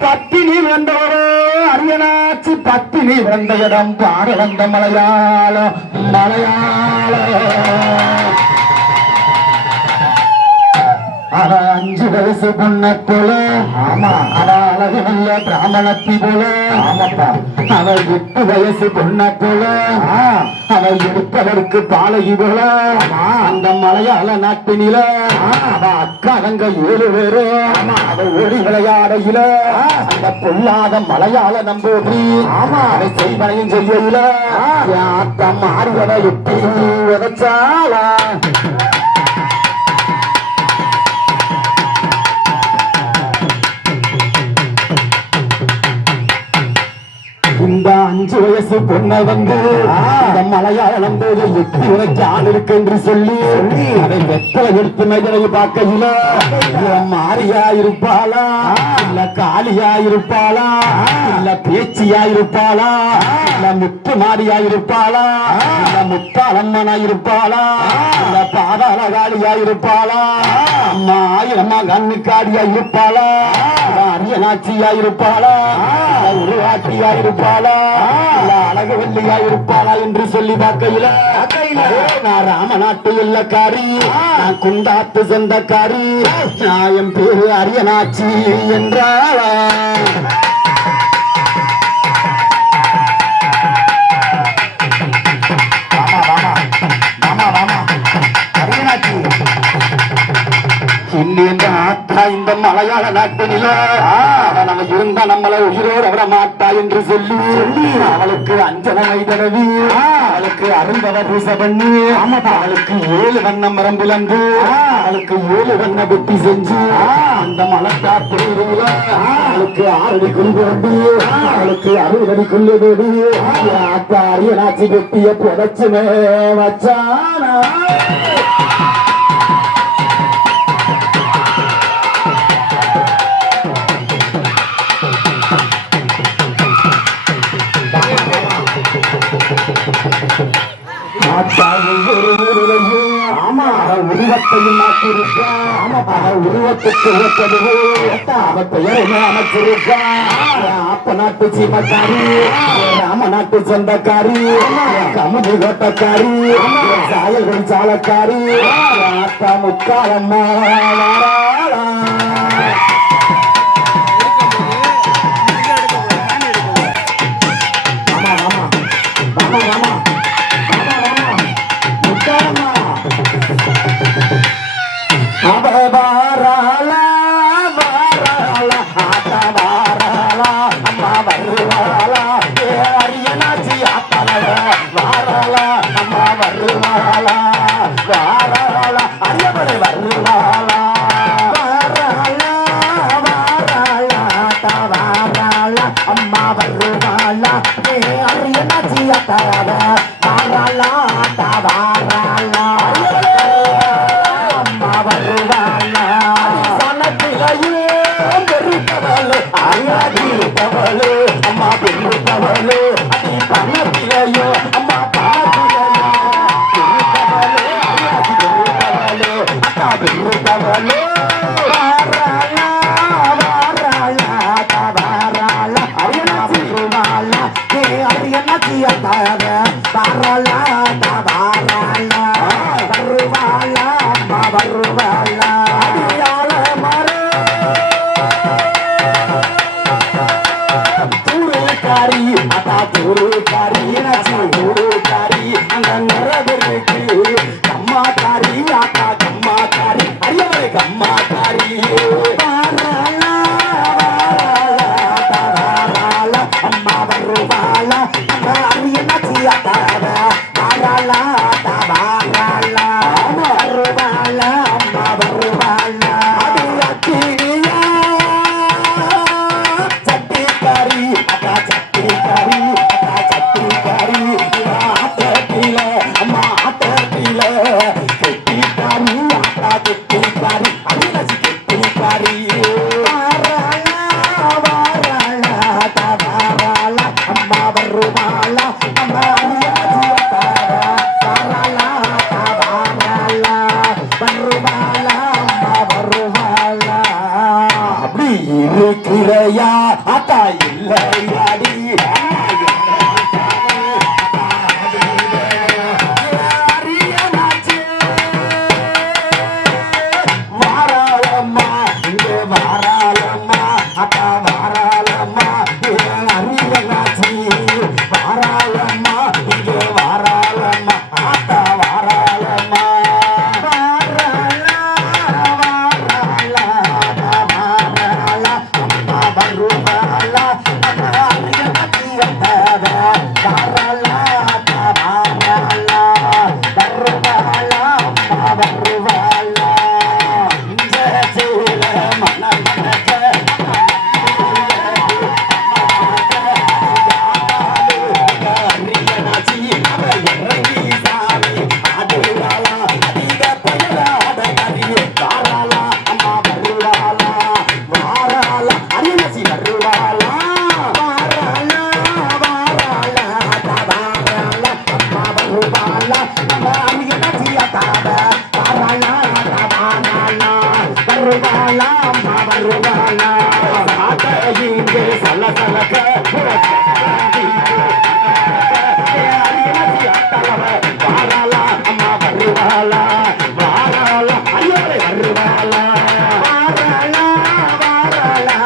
பத்தினி வந்தவரோ அரியனாச்சி பத்தினி வந்த இடம் பாட வந்த மலையாள மலையாள. அஞ்சு வயசு பொண்ண போல. ஆமா அவ அழகு நல்ல பிராமணத்தி போல ஆமாப்பா. அவ எட்டு வயசு பொண்ண போல அவ எடுப்பதற்கு பாலகி போல அந்த மலையாள நாட்டினில அவ அக்கா தங்க ஏழு பேரு. அவ ஓடி விளையாடையில அந்த பொல்லாத மலையாள நம்போடி ஆமா. அதை செய்வனையும் செய்யல அக்கா மாறியவ எட்டி உதச்சாளா? அஞ்சு வயசு பொண்ணை வந்து இந்த மலையாளம் போது எட்டு வரைக்கும் ஆள் இருக்கு என்று சொல்லி. அதை வெத்தலை எடுத்து மைதனை பார்க்கையில மாரியா இருப்பாளா? இல்ல காளியா இருப்பாளா? இல்ல பேச்சியா இருப்பாளா? இல்ல முத்து மாரியா இருப்பாளா? இல்ல முத்தாளம்மனா இருப்பாளா? இல்ல பாதாள காளியா இருப்பாளா அம்மா ஆயிரம்மா கண்ணுக்காடியா இருப்பாளா? அரியநாச்சியா இருப்பாளா? உருவாட்டியா இருப்பாளா? அழகு வெள்ளியா இருப்பாளா என்று சொல்லி பார்க்கையில நான் ராமநாட்டு இல்லக்காரி நான் குண்டாத்து சொந்தக்காரி நான் என் பேரு அரியநாச்சி என்றாளா? இந்த ஆத்தா இந்த மலையாள நாட்டினில. அவ நம்ம இருந்தா நம்மளை உயிரோடு விட மாட்டா என்று சொல்லி. அவளுக்கு அஞ்சன மைதரவி அவளுக்கு அருந்தவ பூச பண்ணி அவளுக்கு ஏழு வண்ண மரம் பிளந்து. அவளுக்கு ஏழு வண்ண வெட்டி செஞ்சு. அந்த மலக்காத்திரையில அவளுக்கு ஆறடி கொண்டு அவளுக்கு அறுபடி கொண்டு போடி ஆத்தா அரியனாச்சி வெட்டிய புதைச்சுமே வச்சானா. உருவத்தையும் மாற்றிருக்கான் அவன் உருவத்துக்கு ஒத்தது அவன் பெயரை அமைச்சிருக்கான் அப்ப நாட்டு சீமக்காரி ராம நாட்டு சொந்தக்காரி கமுதி கோட்டக்காரி சாயல்கள் சாலக்காரி. அத்தா முக்காலம்மா பெருத்தவளு வாராளா வாராளா அக்கா வாராளா அரியனா வருவாளா ஏ அரியனாச்சி அம்மா கம்மாக்காரி ஆத்தா கம்மாக்காரி அரியவரை கம்மாக்காரி வாராளா கெட்டிக்காரி வருவாளா வாராளா வாராளா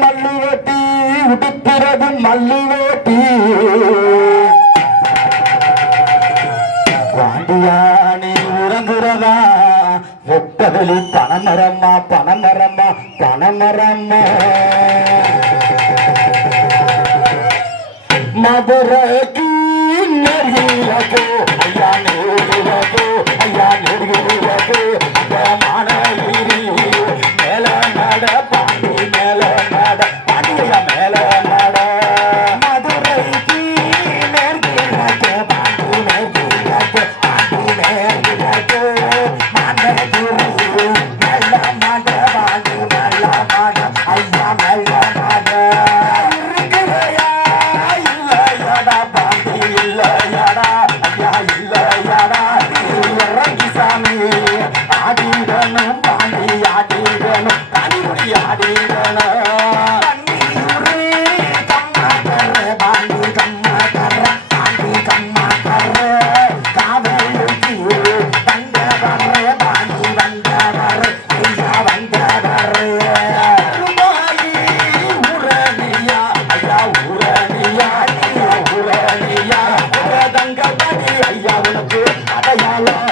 மல்லிவட்டி உடுக்கிறது மல்லிவட்டி. வாண்டியானி உறங்குறதா? வெட்டவெளி பணமரம்மா பணமரம்மா பணமரம்மா. மதுரைக்கு நெருகிறது ஐயா நெருகிறது ஐயா நெருகிறது I got a young.